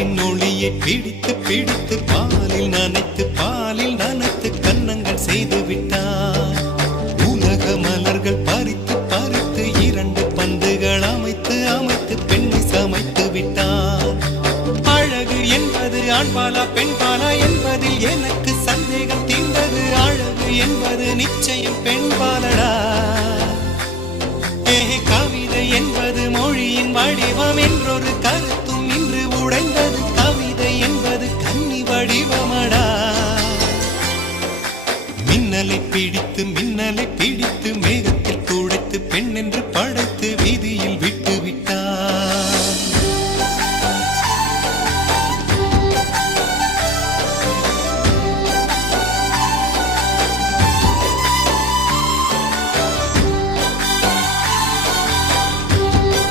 நிலவின் ஒளியை பிடித்து பிடித்து பாலில் நனைத்து கன்னங்கள் செய்து விட்டார். உலக மலர்கள் பறித்து பறித்து 2 பந்துகள் அமைத்து அமைத்து பெண்ணை சமைத்து விட்டார். அழகு என்பது ஆண்பாலா பெண்பாலா என்பதில் எனக்கு சந்தேகம் தீர்ந்தது. அழகு என்பது நிச்சயம் பெண்பாலடா. கவிதை என்பது மொழியின் வடிவம்